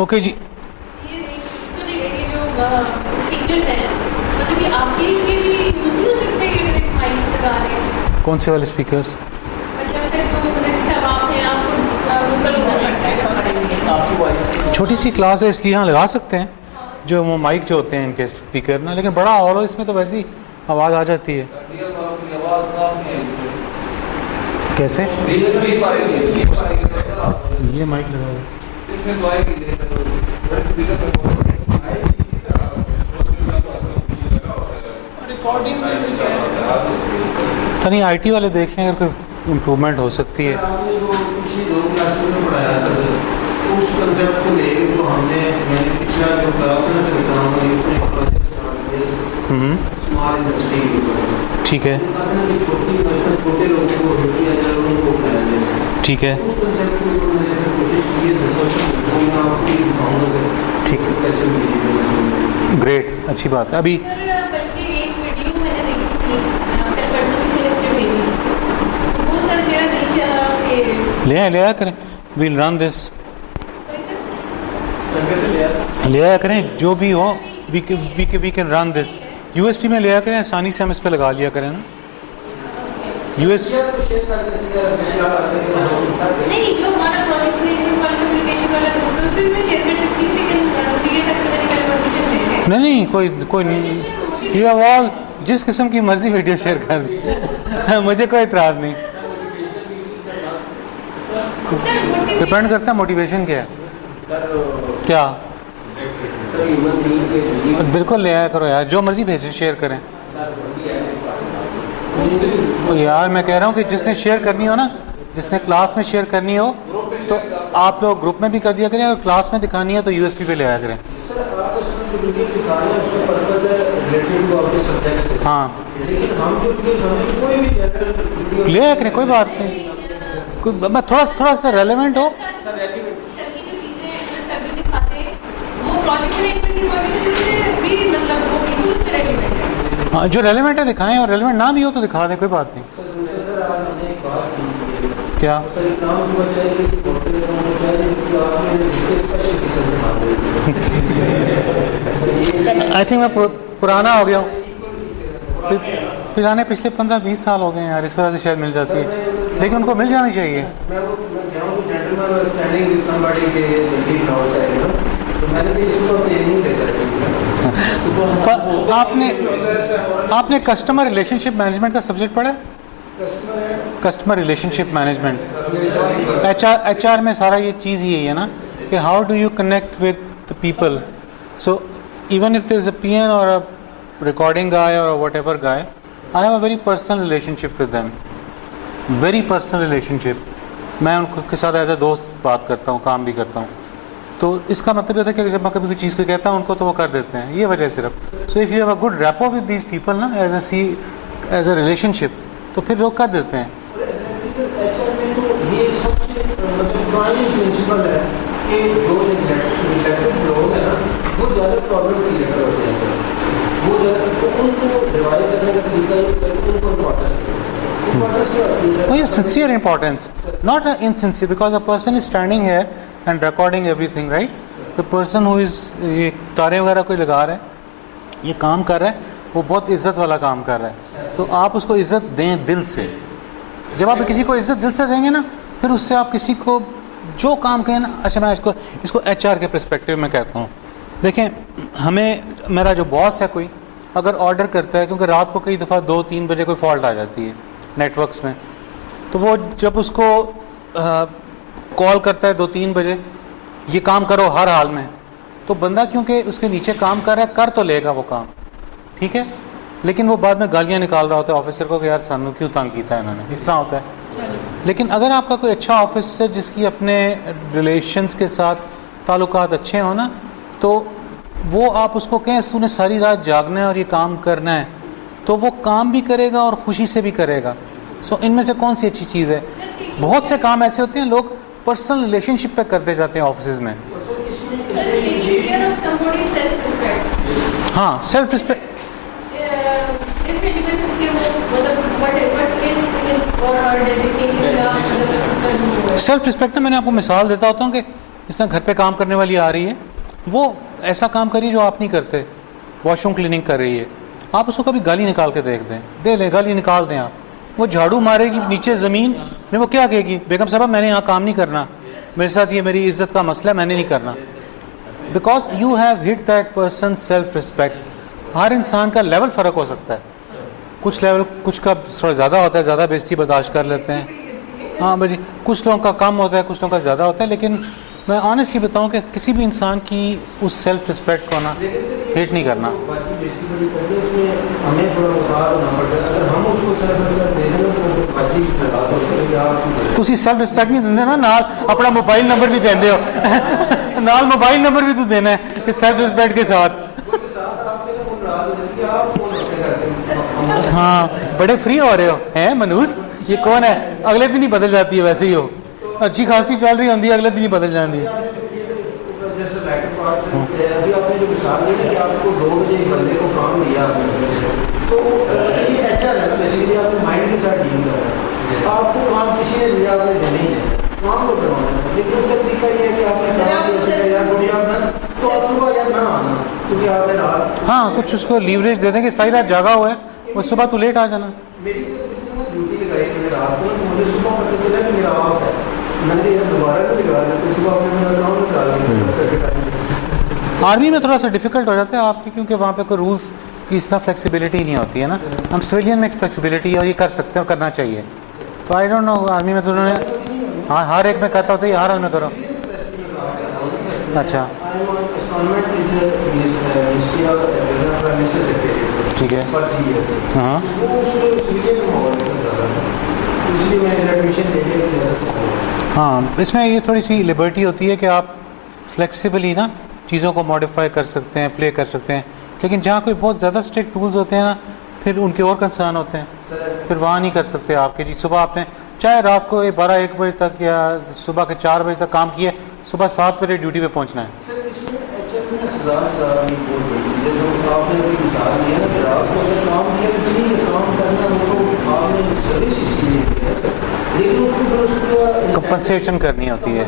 Okay जी। ये जो speakers हैं, मतलब ये आपके लिए भी यूज नहीं हो सकते हैं, ये माइक लगा रहे हैं? कौन से वाले स्पीकर्स? मतलब जैसे अब आप हैं, आपको वोकल होना पड़ता है हमारे लिए, आपकी वॉइस छोटी सी क्लास है इसलिए यहाँ लगा सकते हैं जो वो माइक जो होते हैं इनके स्पीकर ना, लेकिन बड़ा हॉल हो इसमें तो वैसे ही आवाज़ आ जाती है। कैसे ये माइक लगा हुआ था नहीं, आईटी वाले देख लें अगर कोई इम्प्रूवमेंट हो सकती है। उस कंसेप्ट को लेके तो मैंने पिछला जो क्लास में स्मॉल इंडस्ट्री के ऊपर, ठीक है छोटे लोगों को किया जाए, उनको बनाया जाए, ठीक है उस कंसेप्ट को तो मैंने फिर कोशिश की है सोशल में आपकी दिखाऊंगा ठीक कैसे ग्रेट, अच्छी बात है। अभी सर बल्कि एक वीडियो मैंने देखी थी, आपके पर्सन किसी ने मुझे भेजी, वो सर मेरा दिल क्या कि ले आया करें, वील रन दिस, ले आया करें जो भी हो, we can run this. USP में ले आया करें, आसानी से हम इस पे लगा लिया करें ना। यूएस नहीं, जो हमारा प्रोजेक्ट वाला कम्युनिकेशन वाला ग्रुप है उसमें मैं शेयर कर सकती हूँ, लेकिन ये तक मैंने पहले परमिशन ले है। नहीं कोई यू हैव ऑल, जिस किस्म की मर्जी वीडियो शेयर कर दी मुझे कोई इतराज़ नहीं। डिपेंड करता है मोटिवेशन क्या है, क्या बिल्कुल ले आया करो यार, जो मर्जी भेजो शेयर करें। तो यार मैं कह रहा हूँ कि जिसने शेयर करनी हो ना, जिसने क्लास में शेयर करनी हो तो आप लोग ग्रुप में भी कर दिया करें, और क्लास में दिखानी है तो यूएसपी पे ले आया करें। हाँ ले आया करें, कोई बात नहीं, मैं थोड़ा सा रेलेवेंट हो। हाँ जो रेलेवेंट है दिखाएं, और रेलेवेंट ना भी हो तो दिखा दें, कोई बात नहीं। क्या आई थिंक मैं पुराना हो गया हूँ, पुराने पिछले 15-20 साल हो गए यार, इस वजह से शायद मिल जाती है, लेकिन उनको मिल जानी चाहिए। आपने कस्टमर रिलेशनशिप मैनेजमेंट का सब्जेक्ट पढ़ा है? कस्टमर रिलेशनशिप मैनेजमेंट एचआर में सारा ये चीज़ ही है ना, कि how do you connect with the people. So even if there is a PN और अ रिकॉर्डिंग गाय और whatever guy, I have a very personal relationship with them, very personal relationship. मैं उनके साथ एज अ दोस्त बात करता हूँ, काम भी करता हूँ। तो इसका मतलब ये था कि जब मैं कभी कोई चीज़ को कहता हूँ उनको तो वो कर देते हैं, ये वजह सिर्फ। So if you have a good rapport with these people ना, एज अ रिलेशनशिप, तो फिर लोग कर देते हैं। ये सबसे पुरानी प्रिंसिपल है कि जो एग्जेक्टिव लोग हैं ना, वो ज़्यादा प्रॉब्लम क्रिएट होते हैं, वो ज़्यादा, तो उनको रिवाइव करने का तरीका ये करके उनको Oh yeah, sincere importance, not insincere, because a person is standing here and recording everything, right? The person who is ये तारे वगैरह कोई लगा रहा है, ये काम कर रहा है, वो बहुत इज्जत वाला काम कर रहा है, तो आप उसको इज्जत दें दिल से। जब आप किसी को इज्जत दिल से देंगे ना, फिर उससे आप किसी को जो काम कहें ना, अच्छा मैं इसको एचआर के पर्सपेक्टिव में कहता हूँ। देखें, हमें मेरा जो बॉस है कोई अगर ऑर्डर करता है, क्योंकि रात को कई दफ़ा 2-3 बजे कोई फॉल्ट आ जाती है नेटवर्क्स में, तो वो जब उसको कॉल करता है 2-3 बजे, ये काम करो हर हाल में, तो बंदा क्योंकि उसके नीचे काम कर रहा है, कर तो लेगा वो काम, ठीक है, लेकिन वो बाद में गालियाँ निकाल रहा होता है ऑफिसर को कि यार सानू क्यों तंग किया है इन्होंने, इस तरह होता है। लेकिन अगर आपका कोई अच्छा ऑफिसर जिसकी अपने रिलेशंस के साथ ताल्लुकात अच्छे हो ना, तो वो आप उसको कहें तूने सारी रात जागना है और ये काम करना है, तो वो काम भी करेगा और खुशी से भी करेगा। सो इनमें से कौन सी अच्छी चीज़ है? बहुत से काम ऐसे होते हैं लोग पर्सनल रिलेशनशिप पे करते जाते हैं ऑफिस में। हाँ, सेल्फ रिस्पेक्ट, सेल्फ रिस्पेक्ट ना, मैंने आपको मिसाल देता होता हूँ कि इस तरह घर पे काम करने वाली आ रही है, वो ऐसा काम करिए जो आप नहीं करते, वॉशरूम क्लीनिंग कर रही है, आप उसको कभी गाली निकाल के देख दें, दे लें गाली निकाल दें आप, वो झाड़ू मारेगी नीचे ज़मीन में, वो क्या कहेगी, बेगम साहब मैंने यहाँ काम नहीं करना, मेरे साथ ये मेरी इज्जत का मसला है, मैंने नहीं करना। Because you have hit that person self respect. हर इंसान का लेवल फ़र्क हो सकता है, कुछ लेवल कुछ का थोड़ा ज़्यादा होता है, ज़्यादा बेइज्जती बर्दाश्त कर लेते हैं, हाँ भाई, कुछ लोगों का कम होता है, कुछ लोगों का ज़्यादा होता है। लेकिन मैं ऑनेस्टली बताऊं कि किसी भी इंसान की उस सेल्फ रिस्पेक्ट को ना हेट नहीं करना। ਤੁਸੀਂ सेल्फ रिस्पेक्ट नहीं देंगे ना, नाल अपना मोबाइल नंबर भी देंगे हो नाल मोबाइल नंबर भी तो देना है कि सेल्फ रिस्पेक्ट के साथ। हाँ, बड़े फ्री हो रहे हो हैं मनूस, ये कौन है, अगले दिन ही बदल जाती है, वैसे ही हो अच्छी खासी चल रही होती है, अगले दिन ही बदल जाती है। अभी आपने जो मिसाल दी ना कि आपको 2 बजे एक बंदे को काम दिया आपने, तो ये एचआर है बेसिकली, आपने माइंड के साथ डील कर रहे हैं, आपको काम किसी ने दिया, आपने देना ही है, काम तो करवाना है, लेकिन उसका तरीका ये है कि आपने काम किया यार गुड जॉब डन, तो आप सुबह यार ना आना क्योंकि आपने रात, हाँ कुछ उसको लीवरेज दे दें कि सारी रात जागा हुआ है, वो सुबह तू लेट आ जाना। मेरी सिर्फ ड्यूटी लगाई मैंने रात को, तो मुझे सुबह पता चला कि मेरा ऑफ है, मैंने कहा दोबारा नहीं लगा देते, सुबह अपने मेरा काम निकाल दिया। आर्मी में थोड़ा सा डिफिकल्ट हो जाता है आपकी, क्योंकि वहाँ पे कोई रूल्स की इस तरह फ्लेक्सिबिलिटी नहीं होती है ना, हम सिविलियन में फ्लेक्सिबिलिटी है और ये कर सकते हैं, करना चाहिए। तो आई डोंट नो, आर्मी में तो उन्होंने हाँ हर एक में कहता होता है यार में करो। अच्छा ठीक है, हाँ हाँ, इसमें ये थोड़ी सी लिबर्टी होती है कि आप फ्लेक्सिबली ना चीज़ों को मॉडिफाई कर सकते हैं, प्ले कर सकते हैं। लेकिन जहाँ कोई बहुत ज़्यादा स्ट्रिक्ट रूल्स होते हैं ना, फिर उनके और कंसर्न होते हैं, फिर वहाँ नहीं कर सकते आपके जी। सुबह आपने चाहे रात को 12-1 बजे तक या सुबह के 4 बजे तक काम किए, सुबह 7 बजे ड्यूटी पे पहुँचना है। कंपनसेशन करनी होती है।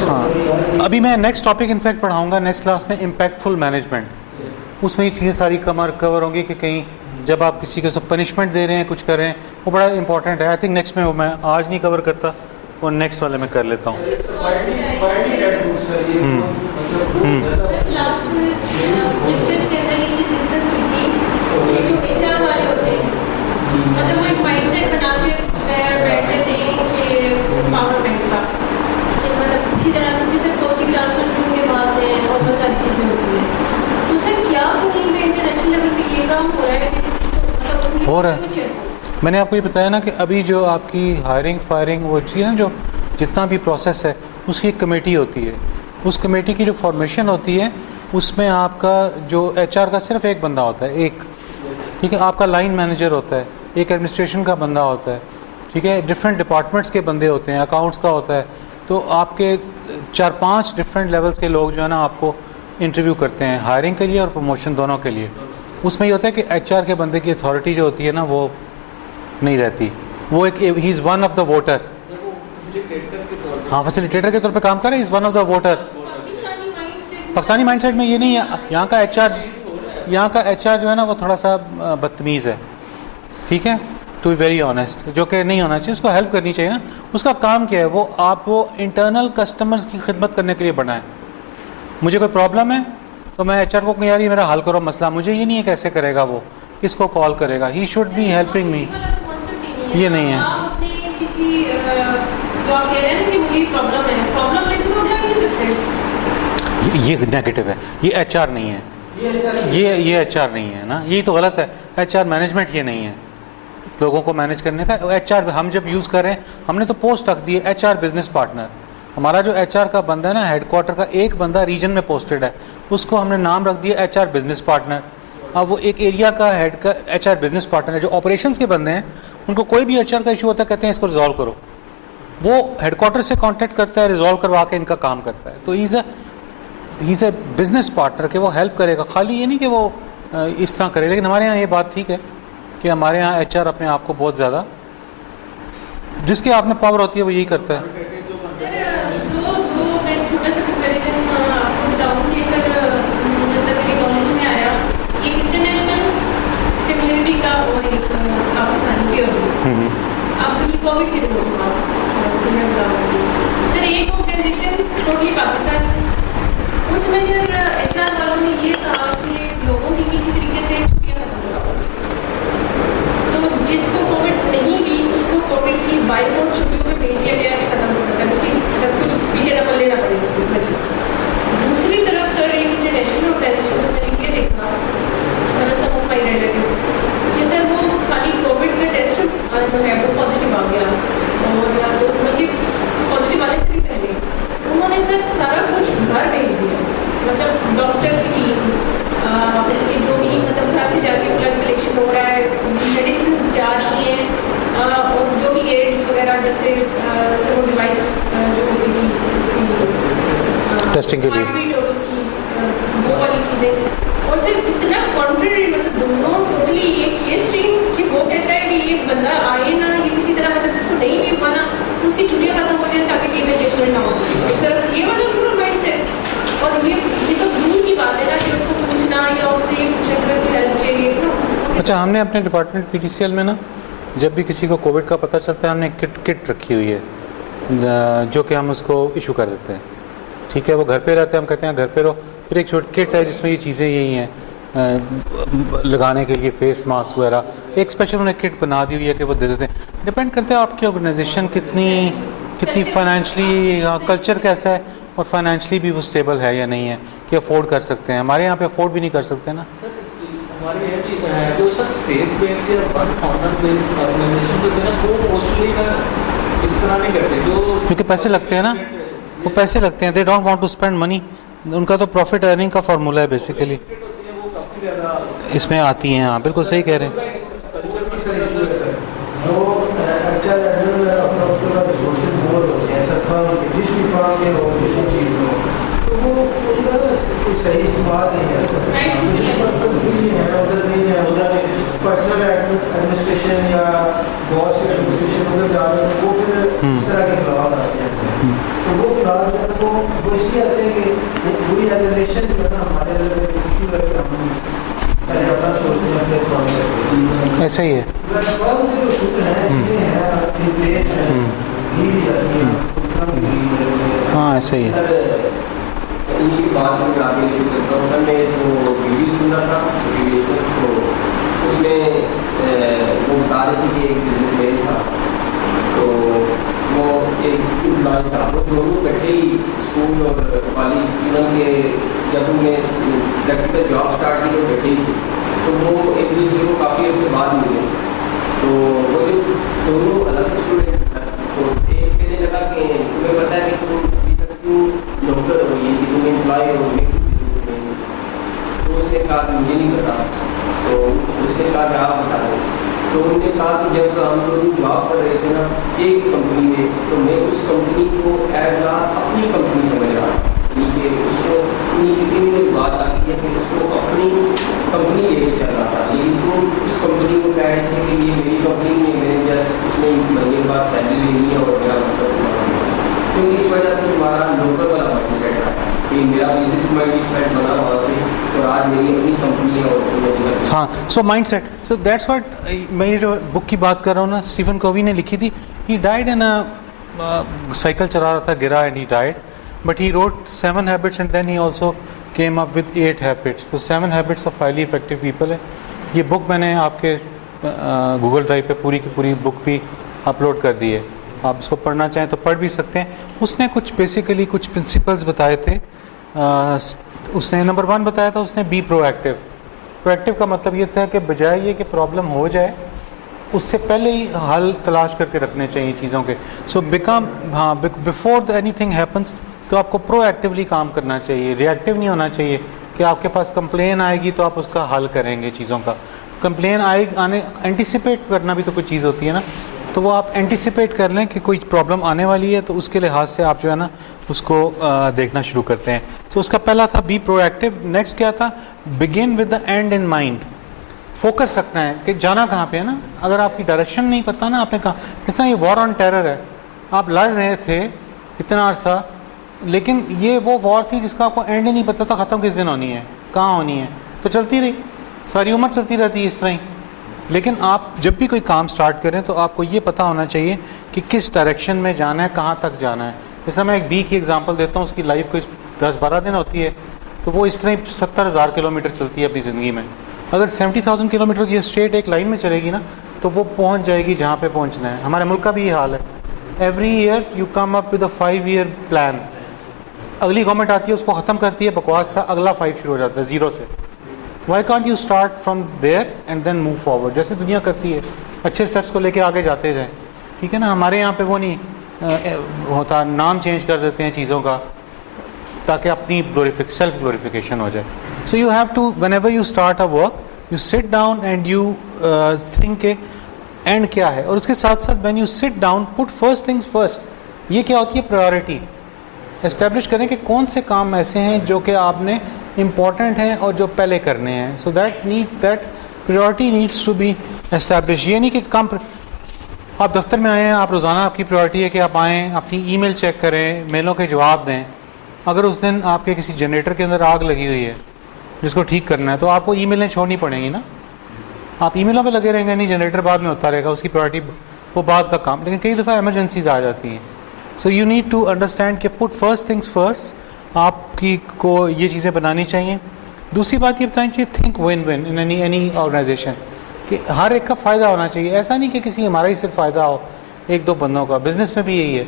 हाँ, अभी मैं नेक्स्ट टॉपिक इनफैक्ट पढ़ाऊंगा नेक्स्ट क्लास में, इम्पैक्टफुल मैनेजमेंट। उसमें ये चीज़ें सारी कवर होंगी कि कहीं जब आप किसी को सब पनिशमेंट दे रहे हैं, कुछ कर रहे हैं, वो बड़ा इंपॉर्टेंट है। आई थिंक नेक्स्ट में वो मैं आज नहीं कवर करता, वो नेक्स्ट वाले में कर लेता हूँ। हो रहा है, मैंने आपको ये बताया ना कि अभी जो आपकी हायरिंग फायरिंग वो चीज़ ना, जो जितना भी प्रोसेस है उसकी एक कमेटी होती है। उस कमेटी की जो फॉर्मेशन होती है उसमें आपका जो एचआर का सिर्फ एक बंदा होता है, एक, ठीक है, आपका लाइन मैनेजर होता है, एक एडमिनिस्ट्रेशन का बंदा होता है, ठीक है, डिफरेंट डिपार्टमेंट्स के बंदे होते हैं, अकाउंट्स का होता है। तो आपके 4-5 डिफरेंट लेवल्स के लोग जो है ना आपको इंटरव्यू करते हैं हायरिंग के लिए और प्रमोशन दोनों के लिए। उसमें ये होता है कि एचआर के बंदे की अथॉरिटी जो होती है ना वो नहीं रहती, वो एक he is one of the voter. हाँ, फैसिलिटेटर के तौर पे काम कर रहे हैं, is one of the voter. Pakistani mindset में ये नहीं है। यहाँ का एचआर जो है ना वो थोड़ा सा बदतमीज़ है, ठीक है, टू बी वेरी ऑनेस्ट, जो कि नहीं होना चाहिए। उसको हेल्प करनी चाहिए ना। उसका काम क्या है, वो इंटरनल कस्टमर्स की खिदमत करने के लिए बना है। मुझे कोई प्रॉब्लम है तो मैं एचआर को यार ये मेरा हल करो मसला, मुझे ये नहीं है कैसे करेगा वो, किसको कॉल करेगा, he should be helping me, ये नहीं है। ये नेगेटिव है, ये एचआर नहीं है, ये एचआर नहीं है ना, ये तो गलत है। एचआर मैनेजमेंट ये नहीं है, लोगों को मैनेज करने का। एचआर हम जब यूज़ कर रहे हैं, हमने तो पोस्ट रख दी है एचआर बिजनेस पार्टनर। हमारा जो एचआर का बंदा है ना, हेडक्वार्टर का एक बंदा रीजन में पोस्टेड है, उसको हमने नाम रख दिया एचआर बिजनेस पार्टनर। अब वो एक एरिया का हेड का एचआर बिजनेस पार्टनर है। जो ऑपरेशंस के बंदे हैं उनको कोई भी एचआर का इशू होता है, कहते हैं इसको रिजॉल्व करो, वो हेडक्वार्टर से कॉन्टेक्ट करता है, रिजॉल्व करवा के इनका काम करता है। तो he is a business partner के वो हेल्प करेगा, खाली ये नहीं कि वो इस तरह करे। लेकिन हमारे यहाँ ये बात ठीक है कि हमारे यहाँ एचआर अपने आप को बहुत ज़्यादा, जिसके आप में पावर होती है वो यही करता है। टेस्टिंग के लिए। heartbeat और उसकी वो वाली चीज़ें, और सिर्फ इतना कॉन्ट्रेरी, मतलब दोनों टोटली ये स्ट्रीम कि वो कहता है कि ये बंदा आए ना, ये किसी तरह मतलब जिसको नहीं भी हुआ ना उसकी छुट्टियाँ खत्म हो जाए ताकि ये मैनेजमेंट ना हो। एक तरफ ये वाला पूरा माइंडसेट, और ये तो दूर की बात है ना कि उसको पूछना या उससे ये पूछना कि हेल्प चाहिए ना। अच्छा, हमने अपने डिपार्टमेंट PTCL में ना, जब भी किसी को कोविड का पता चलता है, हमने एक किट रखी हुई है जो कि हम उसको इशू कर देते हैं। ठीक है, वो घर पे रहते हैं, हम कहते हैं घर पे रहो, फिर एक छोटी किट है जिसमें ये चीज़ें यही हैं लगाने के लिए, फेस मास्क वगैरह, एक स्पेशल उन्हें किट बना दी हुई है कि वो दे देते हैं। डिपेंड करता है आपकी ऑर्गेनाइजेशन कितनी फाइनेंशियली, कल्चर कैसा है और फाइनेंशियली भी वो स्टेबल है या नहीं है कि अफोर्ड कर सकते हैं। हमारे यहाँ पे अफोर्ड भी नहीं कर सकते ना। हमारे यहाँ भी है जो सर स्टेट बेस्ड या वन फाउंडर बेस्ड ऑर्गेनाइजेशन जो है ना, वो मोस्टली ना इस तरह नहीं करते, जो क्योंकि पैसे लगते हैं ना, वो पैसे लगते हैं, they don't want to spend money. उनका तो प्रॉफिट अर्निंग का फार्मूला है बेसिकली, वो काफ़ी ज़्यादा इसमें आती हैं। हाँ, बिल्कुल सही कह रहे हैं। कल्चर में जो अच्छा लैंडर अपना उसके बाद रिसोर्सेज मोर होते हैं, सब फर्म जिस भी फर्म में हो, जिस भी चीज़ में हो, तो वो उनका कोई सही इस्तेमाल नहीं है। जिस वक्त नहीं है उधर नहीं है, उधर पर्सनल एडमिनिस्ट्रेशन या बॉस एडमिनिस्ट्रेशन उधर जाना, वो फिर इस तरह के खिलाफ आते हैं। तो वो खिलाफ जो है वो इसलिए आते हैं कि पूरी जनरेशन जो है ना, हमारे अंदर इशू है कि हम पहले अपना सोचते हैं, अपने फॉर्म ऐसा ही है। फॉर्म के जो सूत्र हैं, चीज़ें हैं, रिप्लेस हैं, ली जाती हैं। हाँ, ऐसा ही है। इन्हीं की बात में आगे करता हूँ। सर ने जो वीडियो सुना था मोटिवेशनल, तो उसमें वो बता रहे थे कि एक बिजनेसमैन था, तो वो एक एम्प्लॉय था, वो दोनों बैठे ही स्कूल और वाली इवन के जब उन्होंने प्रैक्टिकल जॉब स्टार्ट की तो बैठे ही थे, तो वो एक दूसरे को काफ़ी अर्से बाद मिले। तो वो जो दोनों अलग स्टूडेंट थे, तो एक कहने लगा कि तुम्हें पता है कि तुम अभी तक क्यों डॉक्टर हो, ये कि तुम एम्प्लॉय हो, मैं बिजनेस में। तो उसने कहा मुझे नहीं पता, तो उसने कहा कि आप बता दो। तो उन्होंने कहा कि जब हम दोनों जॉब कर रहे थे ना एक कंपनी में, तो मैं उस कंपनी को एज आ अपनी कंपनी समझ रहा था, यानी कि उसको इतनी बात आ गई है कि उसको अपनी कंपनी लेके चल रहा था। लेकिन तो उस कंपनी को कह रहे थे कि ये मेरी कंपनी नहीं है, मैंने जस्ट इसमें महीने के बाद सैलरी लेनी है और मेरा मतलब तो इस वजह से हमारा लोकल वाला माइंड सेट रहा कि मेरा बिजनेस माइंड सेट बना वहाँ से, और आज मेरी अपनी कंपनी है और हाँ, so mind set, so that's what मैं ये जो बुक की बात कर रहा हूँ ना, स्टीफन कोवी ने लिखी थी। ही डाइड इन साइकिल चला रहा था, गिरा and he died, but he wrote 7 habits and then he also came up with 8 habits. तो 7 habits of highly effective people है। ये बुक मैंने आपके गूगल ड्राइव पे पूरी की पूरी बुक भी अपलोड कर दी है, आप इसको पढ़ना चाहें तो पढ़ भी सकते हैं। उसने कुछ बेसिकली कुछ प्रिंसिपल्स बताए थे। उसने नंबर 1 बताया था, उसने बी प्रोएक्टिव। प्रोएक्टिव का मतलब ये था कि बजाय ये कि प्रॉब्लम हो जाए, उससे पहले ही हल तलाश करके रखने चाहिए चीज़ों के। सो बिकम हाँ बिफोर एनीथिंग हैपन्स, तो आपको प्रोएक्टिवली काम करना चाहिए, रिएक्टिव नहीं होना चाहिए कि आपके पास कंप्लेन आएगी तो आप उसका हल करेंगे चीज़ों का। कंप्लेन आने एंटिसिपेट करना भी तो कोई चीज़ होती है ना, तो वो आप एंटिसिपेट कर लें कि कोई प्रॉब्लम आने वाली है, तो उसके लिहाज से आप जो है ना उसको देखना शुरू करते हैं। सो उसका पहला था बी प्रोएक्टिव। नेक्स्ट क्या था, begin with the and in mind. Focus रखना है कि जाना कहाँ पे है ना। अगर आपकी डायरेक्शन नहीं पता ना, आपने कहा जिस तरह ये वॉर ऑन टेरर है, आप लड़ रहे थे इतना अर्सा, लेकिन ये वो वॉर थी जिसका आपको एंड ही नहीं पता था ख़त्म किस दिन होनी है, कहाँ होनी है, तो चलती रही, सारी उम्र चलती रहती है इस तरह ही। लेकिन आप जब भी कोई काम स्टार्ट करें तो आपको ये पता होना चाहिए कि किस डायरेक्शन में जाना है, कहाँ तक जाना है। जैसे मैं एक बी की एग्जांपल देता हूँ, उसकी लाइफ कोई 10-12 दिन होती है, तो वो इस तरह ही 70,000 किलोमीटर चलती है अपनी ज़िंदगी में। अगर 70,000 किलोमीटर ये स्ट्रेट एक लाइन में चलेगी ना, तो वो पहुँच जाएगी जहाँ पे पहुँचना है। हमारे मुल्क का भी ये हाल है। Every year you come up with a 5-year plan. अगली गवर्नमेंट आती है, उसको ख़त्म करती है, बकवास था, अगला 5 शुरू हो जाता है ज़ीरो से। Why can't you start from there and then move forward, जैसे दुनिया करती है, अच्छे स्टेप्स को लेके आगे जाते जाएं, ठीक है ना। हमारे यहाँ पे वो नहीं होता, नाम चेंज कर देते हैं चीज़ों का ताकि अपनी सेल्फ ग्लोरिफिकेशन हो जाए। So you have to, whenever you start a work, you sit down and you think के एंड क्या है, और उसके साथ साथ when you sit down put first things first. ये क्या होती है, प्रायोरिटी। इस्टेब्लिश करें कि कौन से काम ऐसे हैं जो कि आपने इम्पॉर्टेंट हैं और जो पहले करने हैं. So that priority needs to be establish. ये नहीं कि काम आप दफ्तर में आए हैं, आप रोज़ाना आपकी प्रायोरिटी है कि आप आएँ, अपनी ईमेल चेक करें, मेलों के जवाब दें. अगर उस दिन आपके किसी जनरेटर के अंदर आग लगी हुई है जिसको ठीक करना है, तो आपको ईमेलें छोड़नी पड़ेंगी ना. आप ईमेलों पे लगे रहेंगे नहीं, जनरेटर बाद में होता रहेगा, उसकी प्रायोरिटी वो बाद का काम. लेकिन कई दफ़ा एमरजेंसीज आ जाती हैं. So you need to understand कि पुट फर्स्ट थिंग्स फर्स्ट. आपकी को ये चीज़ें बनानी चाहिए. दूसरी बात ये बतानी चाहिए, think win win in any organization, कि हर एक का फ़ायदा होना चाहिए. ऐसा नहीं कि किसी हमारा ही सिर्फ फ़ायदा हो, एक दो बंदों का. बिज़नेस में भी यही है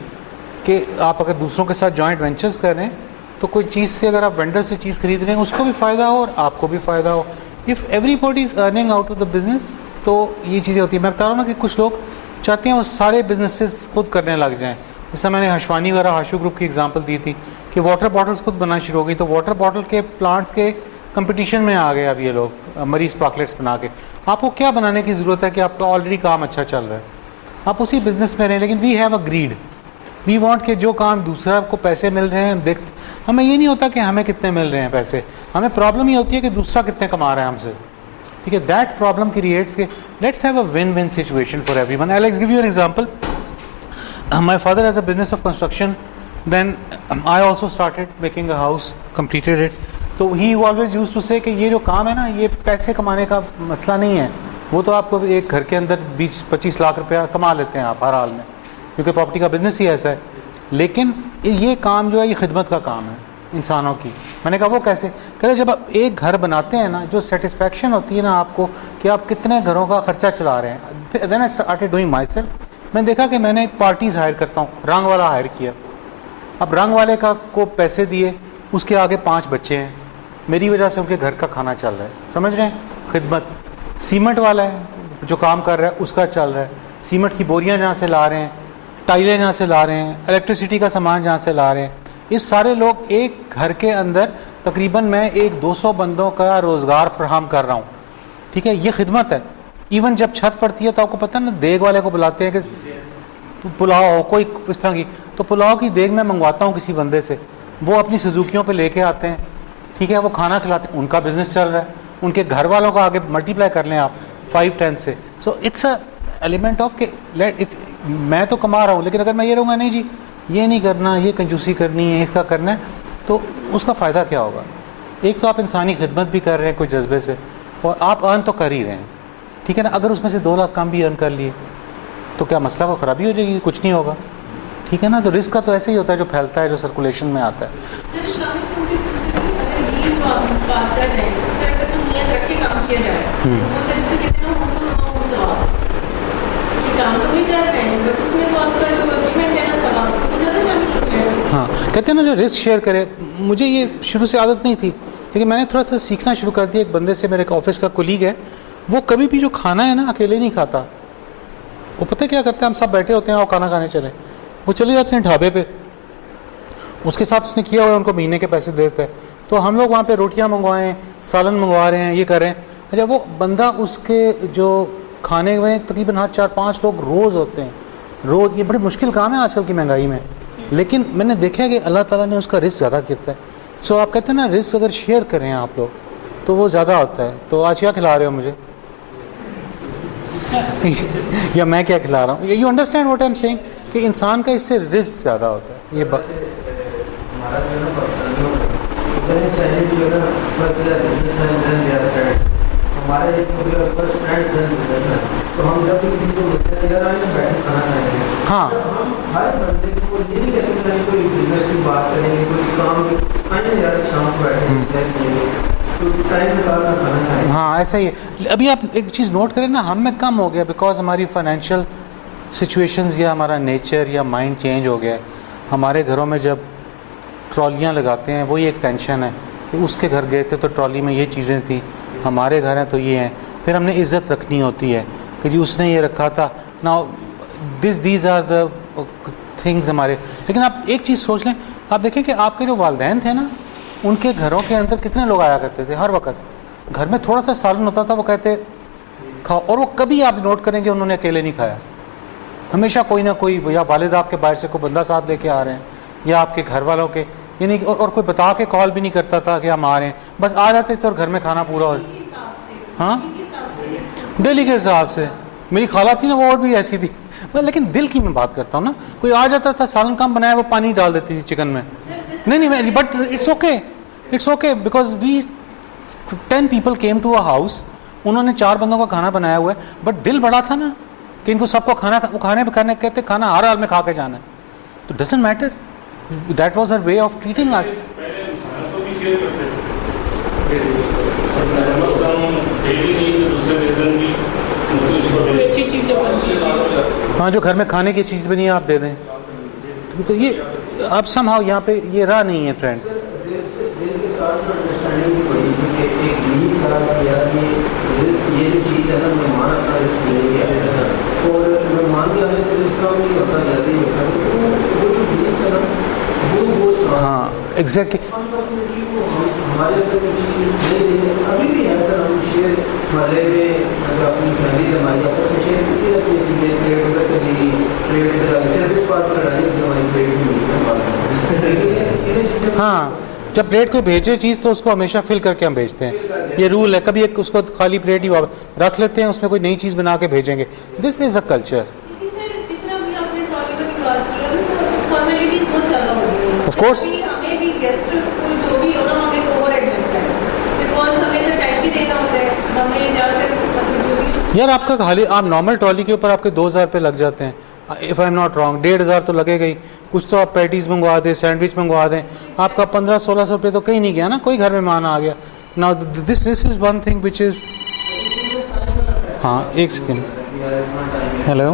कि आप अगर दूसरों के साथ जॉइंट वेंचर्स कर रहे हैं तो कोई चीज़ से अगर आप वेंडर से चीज़ खरीद रहे हैं उसको भी फ़ायदा हो और आपको भी फ़ायदा हो. If everybody is earning out of the business तो ये चीज़ें होती है. मैं बता रहा हूँ ना कि कुछ लोग चाहते हैं वो सारे बिजनेसेस खुद करने लग जाएँ. जैसे मैंने हशवानी वगैरह हाशू ग्रुप की एग्जांपल दी थी कि वाटर बॉटल्स खुद बनाना शुरू हो गई, तो वाटर बॉटल के प्लांट्स के कंपटीशन में आ गए अब ये लोग मरीज स्पार्कलेट्स बना के. आपको क्या बनाने की ज़रूरत है कि आपका ऑलरेडी काम अच्छा चल रहा है, आप उसी बिज़नेस में रहें. लेकिन we have a greed, we want कि जो काम दूसरा को पैसे मिल रहे हैं देख, हमें ये नहीं होता कि हमें कितने मिल रहे हैं पैसे, हमें प्रॉब्लम ये होती है कि दूसरा कितने कमा रहा है हमसे. ठीक है, दैट प्रॉब्लम क्रिएट्स के let's have a win win situation for everyone. I will give you an example. My father has a business of construction, then I also started making a house, completed it. तो he always used to से कि ये जो काम है ना, ये पैसे कमाने का मसला नहीं है, वो तो आपको एक घर के अंदर 20-25 लाख रुपया कमा लेते हैं आप हर हाल में, क्योंकि प्रॉपर्टी का बिजनेस ही ऐसा है. लेकिन ये काम जो है ये खिदमत का काम है इंसानों की. मैंने कहा वो कैसे? कहते जब आप एक घर बनाते हैं ना, जो सेटिस्फेक्शन होती है ना आपको कि आप कितने घरों का खर्चा चला रहे हैं. Then I started doing myself. मैंने देखा कि मैंने पार्टीज हायर करता हूँ, रंग वाला हायर किया. अब रंग वाले का को पैसे दिए, उसके आगे 5 बच्चे हैं, मेरी वजह से उनके घर का खाना चल रहा है. समझ रहे हैं? खिदमत. सीमेंट वाला है जो काम कर रहा है उसका चल रहा है, सीमेंट की बोरियां जहाँ से ला रहे हैं, टाइलें जहाँ से ला रहे हैं, इलेक्ट्रिसिटी का सामान जहाँ से ला रहे हैं. इस सारे लोग एक घर के अंदर तकरीबन मैं 100-200 बंदों का रोज़गार फराहम कर रहा हूँ. ठीक है, ये खिदमत है. इवन जब छत पड़ती है तो आपको पता है ना, देग वाले को बुलाते हैं कि पुलाव हो कोई इस तरह की, तो पुलाव की देग मैं मंगवाता हूँ किसी बंदे से, वो अपनी सुजुकियों पे लेके आते हैं. ठीक है, वो खाना खिलाते हैं, उनका बिजनेस चल रहा है. उनके घर वालों का आगे मल्टीप्लाई कर लें आप 5-10 से. So it's a element of के इफ मैं तो कमा रहा हूँ, लेकिन अगर मैं ये रहूँगा नहीं जी ये नहीं करना, ये कंजूसी करनी है, इसका करना है, तो उसका फ़ायदा क्या होगा? एक तो आप इंसानी खिदमत भी कर रहे हैं कोई जज्बे से, और आप अर्न तो कर ही रहे हैं. ठीक है ना. अगर उसमें से 2 लाख कम भी अर्न कर लिए तो क्या मसला को ख़राबी हो जाएगी? कुछ नहीं होगा. ठीक है ना. तो रिस्क का तो ऐसे ही होता है जो फैलता है, जो सर्कुलेशन में आता है. बात कर रहे हैं सर, अगर तो नियत रख के काम किया जाए तो सर जिसे कहते हैं कि काम तो वही कर रहे हैं, बट उसमें वो आपका जो अग्रीमेंट है ना सवाल तो ज़्यादा शामिल होते हैं. हाँ, कहते हैं ना जो रिस्क शेयर करे. मुझे ये शुरू से आदत नहीं थी, लेकिन मैंने थोड़ा सा सीखना शुरू कर दिया. एक बंदे से, मेरे ऑफिस का कोलीग है, वो कभी भी जो खाना है ना अकेले नहीं खाता. वो पता है क्या करता है, हम सब बैठे होते हैं और खाना खाने चले, वो चले जाते हैं ढाबे पे, उसके साथ उसने किया हुआ है, उनको महीने के पैसे देते हैं. तो हम लोग वहाँ पे रोटियाँ मंगवाएं, सालन मंगवा रहे हैं, ये कर रहे हैं. अच्छा, वो बंदा उसके जो खाने में तकरीबन 4-5 लोग रोज़ होते हैं, रोज़. ये बड़ी मुश्किल काम है आजकल की महंगाई में, लेकिन मैंने देखा है कि अल्लाह ताला ने उसका रिस्क ज़्यादा किया है. सो आप कहते हैं ना रिस्क अगर शेयर करें आप लोग तो वो ज़्यादा होता है. तो आज क्या खिला रहे हो मुझे या मैं क्या खिला रहा हूँ? You understand what I am saying कि इंसान का इससे रिस्क ज़्यादा होता है. ये बस हमारे फर्स्ट फ्रेंड्स हैं, तो हम जब भी किसी को मिलते हैं यार आइए बैठ के खाना खाएंगे. हाँ, हम हर बंदे को ये नहीं कहते कि कोई बिजनेस की बात करेंगे, कोई काम की आइए यार शाम को बैठेंगे तो टाइम निकालना खाना खाएंगे. हाँ, ऐसा ही है. अभी आप एक चीज़ नोट करें ना, हम में कम हो गया बिकॉज हमारी फाइनेंशियल सिचुएशंस या हमारा नेचर या माइंड चेंज हो गया है. हमारे घरों में जब ट्रॉलियाँ लगाते हैं वही एक टेंशन है कि उसके घर गए थे तो ट्रॉली में ये चीज़ें थी, हमारे घर हैं तो ये हैं. फिर हमने इज़्ज़त रखनी होती है कि जी उसने ये रखा था. Now these are the things हमारे. लेकिन आप एक चीज़ सोच लें, आप देखें कि आपके जो वालिदैन थे ना, उनके घरों के अंदर कितने लोग आया करते थे. हर वक्त घर में थोड़ा सा सालन होता था, वो कहते खाओ, और वो कभी आप नोट करेंगे उन्होंने अकेले नहीं खाया. हमेशा कोई ना कोई, या वालिद आपके बाहर से कोई बंदा साथ लेके आ रहे हैं, या आपके घर वालों के, यानी और कोई बता के कॉल भी नहीं करता था कि हम आ रहे हैं, बस आ जाते थे और घर में खाना पूरा हो। हाँ, डेली के हिसाब से। मेरी खाला थी ना, वो और भी ऐसी थी। लेकिन दिल की मैं बात करता हूँ ना, कोई आ जाता था, सालन कम बनाया, वो पानी डाल देती थी चिकन में। नहीं, but it's okay because we 10 people came to a house, उन्होंने 4 बंदों का खाना बनाया हुआ है, बट दिल बड़ा था ना कि इनको सबको खाने कहते खाना हर हाल में खा के जाना है, तो doesn't matter, that was her way of treating us. हाँ, जो घर में खाने की चीज़ बनी है आप दे दें, तो ये अब समहाउ यहाँ पे ये रहा नहीं है ट्रेंड। दिल के साथ जो अंडरस्टैंडिंग भी बड़ी थी कि एक नीड था कि यार ये जो चीज़ है ना, मेहमान अपना रिस्क ले गया और मेहमान के आने से रिस्क कम नहीं होता, ज़्यादा ही होता, तो वो जो नीड था ना वो हाँ एग्जैक्टली। हमारे अंदर जो चीज़ नहीं है अभी भी है सर, हम शेयर महल्ले में अगर अपनी फैमिली जमाई आपस में शेयर करती रहती है चीज़ें, प्लेट उधर चली, प्लेट इधर सिर्फ इस बात पर लड़ाई है कि हमारी प्लेट भी नहीं है। हाँ, जब प्लेट कोई भेजे चीज़ तो उसको हमेशा फिल करके हम भेजते हैं, ये रूल है। कभी एक उसको खाली प्लेट ही रख लेते हैं, उसमें कोई नई चीज़ बना के भेजेंगे। This is a culture. Of course. हमें भी गेस्ट कोई जो भी हो ना, हमें ओवरहेड लगता है बिकॉज हमें से टाइम भी देना होता है, हमें ज़्यादातर मतलब जो भी यार आपका खाली आप नॉर्मल ट्रॉली के ऊपर आपके 2000 रुपये लग जाते हैं, if I am not wrong, 1500 तो लगेगा ही। कुछ तो आप पैटीज़ मंगवा दें, सैंडविच मंगवा दें, आपका 1500-1600 रुपये तो कहीं नहीं गया ना, कोई घर में मान आ गया। Now this is one thing which is. हाँ, एक सेकेंड, हेलो।